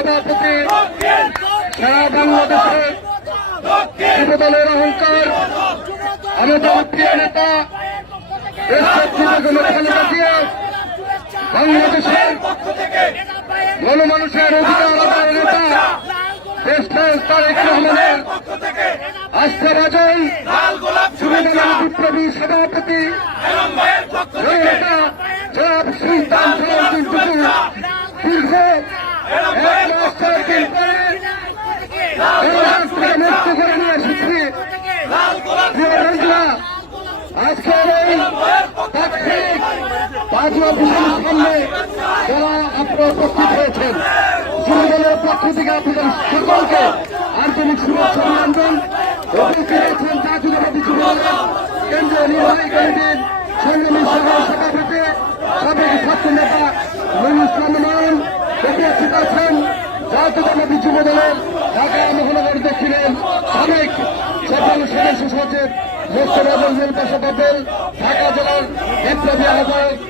সভাপতি সারা বাংলাদেশে যুবদলের অহংকার আমাদের প্রিয় নেতা বাংলাদেশের গণমানুষের অধিকার আদায়ের নেতা আস্থাভাজন যুবদলের বিপ্লবী সভাপতি জনাব সালাউদ্দিন টুকু দীর্ঘ এক মাস চার দিন পরে এই রাষ্ট্রকে মুক্ত করে নিয়ে এসেছি প্রিয় বন্ধুরা আজকের এই তাৎক্ষণিক পাঁচ অফিসের সামনে যারা আপনারা উপস্থিত হয়েছেন। যুবদলের পক্ষ থেকে আপনাদের সকলকে আন্তরিক শুভেচ্ছা অভিনন্দন। উপস্থিত হয়েছেন যুবদলের কেন্দ্রীয় নির্বাহী কমিটির সংগ্রামী সভা সভাপতি, সাবেক ছাত্র নেতা মনুষ ইসলাম উপস্থিত আছেন। জাতীয়তাবাদী যুবদলের ঢাকা মহানগর দক্ষিণের সাবেক সকল সদস্য সচিব মোস্তফা পাবেল ঢাকা জেলার বিপ্লবী আহ্বায়ক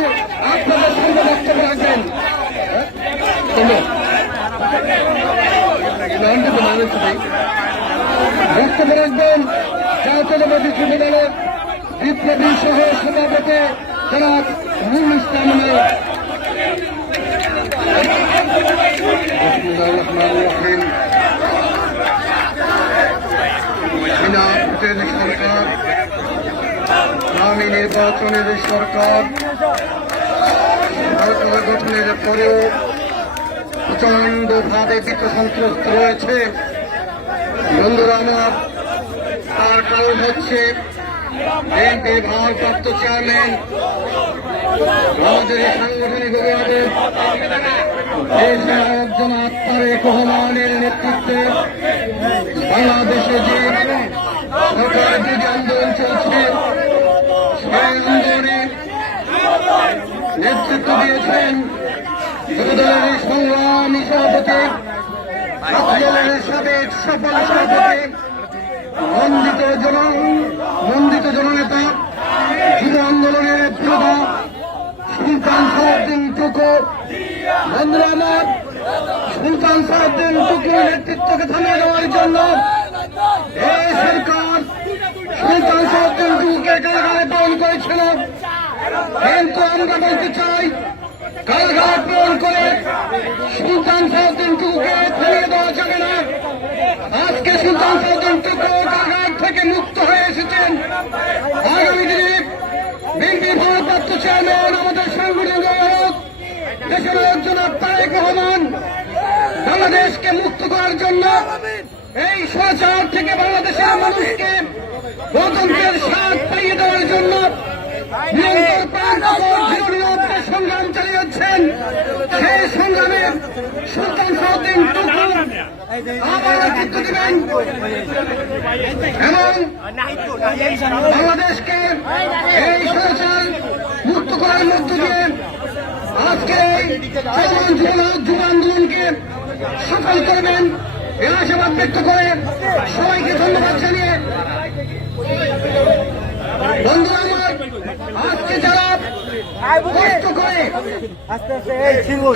আপনাদের সঙ্গে বক্তব্য রাখবেন বক্তব্য রাখবেন জাতীয়তাবাদী যুবদলের বিপ্লবী সহ সভাপতি জনাব নুরুল ইসলাম সরকার আগামী নির্বাচনের সরকার প্রচণ্ড ভাবে বিত্তসন্ত্রস্ত রয়েছে। বন্ধুরা, আমার তার কারণ হচ্ছে বিএনপির ভারপ্রাপ্ত চেয়ারম্যান আমাদের সাংগঠনিক অভিভাবক আত্মার রহমানের নেতৃত্বে বাংলাদেশে যে সরকার যে আন্দোলন চলছে, সেই আন্দোলনে নেতৃত্ব দিয়েছেন যুবদলের সংগ্রামী সভাপতি ছাত্রদলের সাবেক সফল সভাপতি মন্দিত জননেতা যুব আন্দোলনের প্রধা সুলতান সাহাদ্দিন টুকু বন্ধুরা সুলতান সাহাদ্দিন টুকুর নেতৃত্বকে থামিয়ে দেওয়ার জন্য সরকার সুলতান সাহাদ্দিন টুকুকে কারাগারে পালন করেছিল কিন্তু আমরা বলতে চাই কারাগার পালন করে সুলতান সাহাদ্দিন টুকুকে থামিয়ে দেওয়া যাবে না। আজকে সুলতান সাহাদ্দিন টুকু কারাগার থেকে মুক্ত হয়ে এসেছেন। আগামী দিনে বিএনপির ভারপ্রাপ্ত চেয়ারম্যান আমাদের সাংগঠনিক অভিভাবক দেশের একজন তারেক রহমান, বাংলাদেশকে মুক্ত করার জন্য এই স্বচার থেকে বাংলাদেশের মানুষকে গণতন্ত্রের স্বাদ পাইয়ে দেওয়ার জন্য সংগ্রাম চালিয়ে যাচ্ছেন সেই সংগ্রামে সুলতান সাউদ্দিন টুকু দিবেন এবং বাংলাদেশকে এই স্বচার মুক্ত করার মধ্য দিয়ে আজকে যুব আন্দোলনকে সফল করবেন এ আশাবাদ ব্যক্ত করে সবাইকে ধন্যবাদ জানিয়ে বন্ধুরা আজকে যারা কষ্ট করে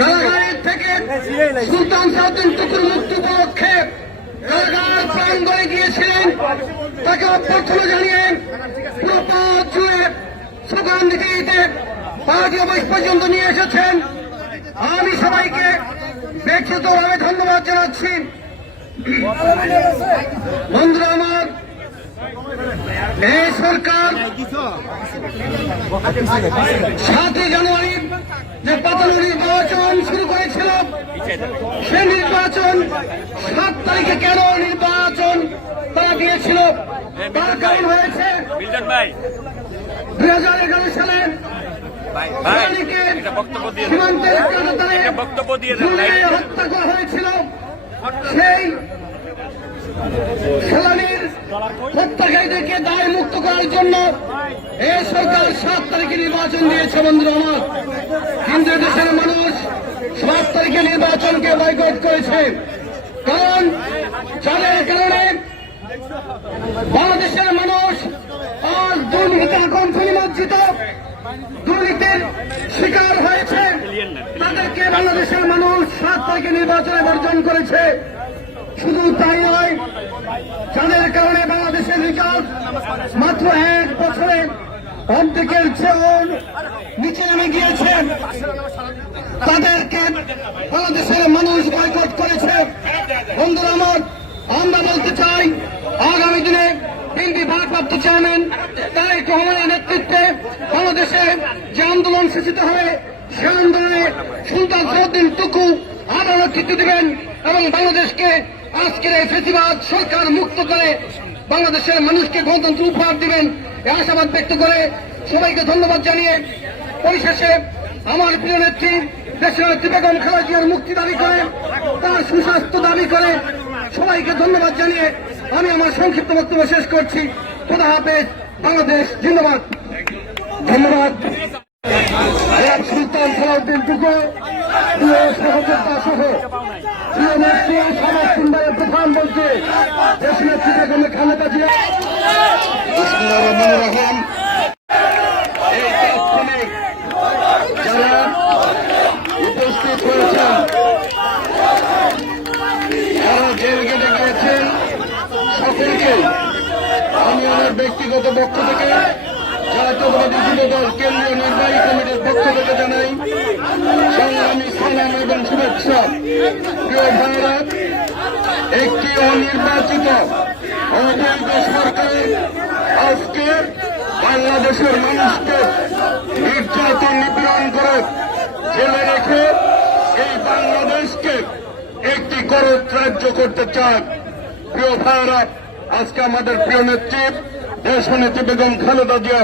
কারাগারের থেকে সুলতান সাউদ্দিন টুকুর মুক্তি উপলক্ষে কারাগার প্রাঙ্গণে গিয়েছিলেন। তাকে অভ্যর্থনা জানিয়ে পুরো পথ জুড়ে স্লোগান দিতে দিতে পার্টি অফিস পর্যন্ত নিয়ে এসেছেন। আমি সবাইকে ব্যক্তিগতভাবে ধন্যবাদ জানাচ্ছি। বন্ধুরা আমার এই সরকার সাতই জানুয়ারি যে পাতানো নির্বাচন শুরু করেছিল সে নির্বাচন সাত তারিখে কেন নির্বাচন তারা দিয়েছিল? তার কারণ হয়েছে দুই হাজার এগারো সালে সীমান্তের হত্যা করা হয়েছিল। সেই সেলানির হত্যাকারীদেরকে দায় মুক্ত করার জন্য এই সরকার সাত তারিখে নির্বাচন দিয়েছে বন্ধু আমার। কিন্তু দেশের মানুষ সাত তারিখে নির্বাচনকে বয়কট করেছে। কারণ যাদের কারণে বাংলাদেশের মানুষ আজ দুর্নীতি আকণ্ঠ নিমজ্জিত দুর্নীতির শিকার হয়েছে। তাদেরকে বাংলাদেশের মানুষ সাত তারিখে নির্বাচনে বর্জন করেছে। শুধু তাই নয়, যাদের কারণে বাংলাদেশের বিকাশ মাত্র এক বছরে অর্ধেকের চেয়েও নিচে নেমে গিয়েছে। তাদেরকে বাংলাদেশের মানুষ বয়কট করেছে। বন্ধুরা আমার, আমরা বলতে চাই, আগামী দিনে বিএনপি ভারপ্রাপ্ত চেয়ারম্যান তারেক রহমানের নেতৃত্বে বাংলাদেশে যে আন্দোলন সূচিত হবে, সে আন্দোলনে সুলতান সৌদ্দিন টুকু আবার নেতৃত্ব দেবেন এবং বাংলাদেশকে আজকের এই ফেসিবাদ সরকার মুক্ত করে বাংলাদেশের মানুষকে গণতন্ত্র উপহার দিবেন এই আশাবাদ ব্যক্ত করে সবাইকে ধন্যবাদ জানিয়ে পরিশেষে আমার প্রিয় নেত্রী, দেশের নেত্রী বেগম খালেদা জিয়ার মুক্তি দাবি করে, তার সুস্বাস্থ্য দাবি করে সবাইকে ধন্যবাদ জানিয়ে আমি আমার সংক্ষিপ্ত বক্তব্য শেষ করছি। খোদা হাফেজ, বাংলাদেশ ধন্যবাদ। এক সুলতান সালাউদ্দিন টুকু, প্রিয় সহযোদ্ধা সহ, প্রিয় নেত্রী সমাজ সুন্দরের প্রধানমন্ত্রী দেশ নেত্রী খালেদা জিয়া আমি আমার ব্যক্তিগত পক্ষ থেকে জাতীয়তাবাদী যুব দল, কেন্দ্রীয় নির্বাহী কমিটির পক্ষ থেকে জানাই সংগ্রামী সালাম এবং শুভেচ্ছা। প্রিয় ভাইরা একটি অনির্বাচিত অবৈধ সরকার আজকে বাংলাদেশের মানুষকে নির্যাতন নিপীড়ন করে জেলে রেখে এই বাংলাদেশকে একটি করত রাজ্য করতে চায়। প্রিয় ভাইরা আজকে আমাদের প্রিয় নেত্রী, দেশনেত্রী বেগম খালেদা জিয়া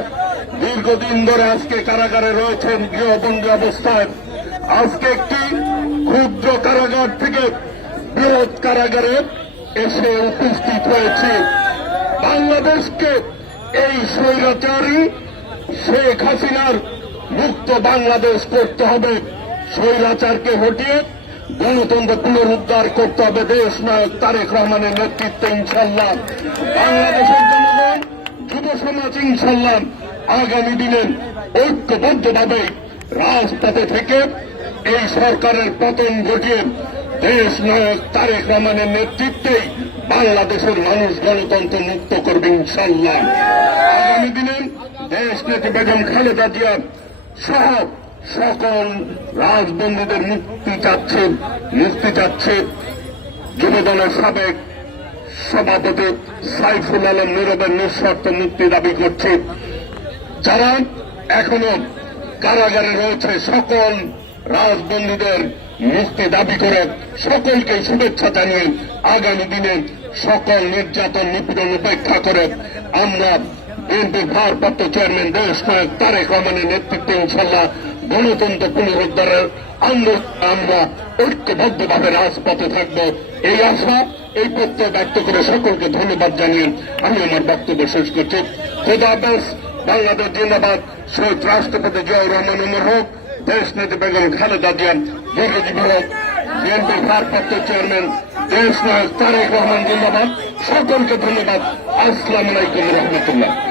দীর্ঘদিন ধরে আজকে কারাগারে রয়েছেন গৃহবন্দী অবস্থায়। আজকে একটি ক্ষুদ্র কারাগার থেকে বৃহৎ কারাগারে এসে উপস্থিত হয়েছে। বাংলাদেশকে এই স্বৈরাচারী শেখ হাসিনার মুক্ত বাংলাদেশ করতে হবে। স্বৈরাচারকে হটিয়ে গণতন্ত্র পুনরুদ্ধার করতে হবে দেশ নায়ক তারেক রহমানের নেতৃত্বে ইনশাল্লাহ বাংলাদেশের জনগণ, যুব সমাজ ইনশাল্লাহ আগামী দিনে ঐক্যবদ্ধভাবে রাজপথে থেকে এই সরকারের পতন ঘটিয়ে দেশ নায়ক তারেক রহমানের নেতৃত্বেই বাংলাদেশের মানুষ গণতন্ত্র মুক্ত করবে ইনশাল্লাহ আগামী দিনে দেশ নেত্রী বেগম খালেদা জিয়া সহ সকল রাজবন্দীদের মুক্তি চাচ্ছে মুক্তি চাচ্ছে। যুবদলের সাবেক সভাপতি সাইফুল আলম নীরবের নিঃশর্ত মুক্তি দাবি করছে। যারা এখনও কারাগারে রয়েছে সকল রাজবন্দীদের মুক্তি দাবি করে সকলকে শুভেচ্ছা জানিয়ে আগামী দিনে সকল নির্যাতন নিপীড়ন উপেক্ষা করে আমরা বিএনপির ভারপ্রাপ্ত চেয়ারম্যান দেশ নায়ক তারেক রহমানের নেতৃত্বে ইনশাল্লাহ গণতন্ত্র পুনরুদ্ধারের আন্দোলন আমরা ঐক্যবদ্ধভাবে রাজপথে থাকব। এই আশা, এই প্রত্যয় ব্যক্ত করে সকলকে ধন্যবাদ জানিয়ে আমি আমার বক্তব্য শেষ করছি। খোদা বাংলাদেশ জিন্দাবাদ। শহীদ রাষ্ট্রপতি জিয়াউর রহমান উমর হোক। দেশ নেতা বেগম খালেদা জিয়ান দীর্ঘজীবী হোক বিএনপির ভারপ্রাপ্ত চেয়ারম্যান, দেশ নায়ক তারেক রহমান জিন্দাবাদ। সকলকে ধন্যবাদ। আসসালাম আলাইকুম রহমতুল্লাহ।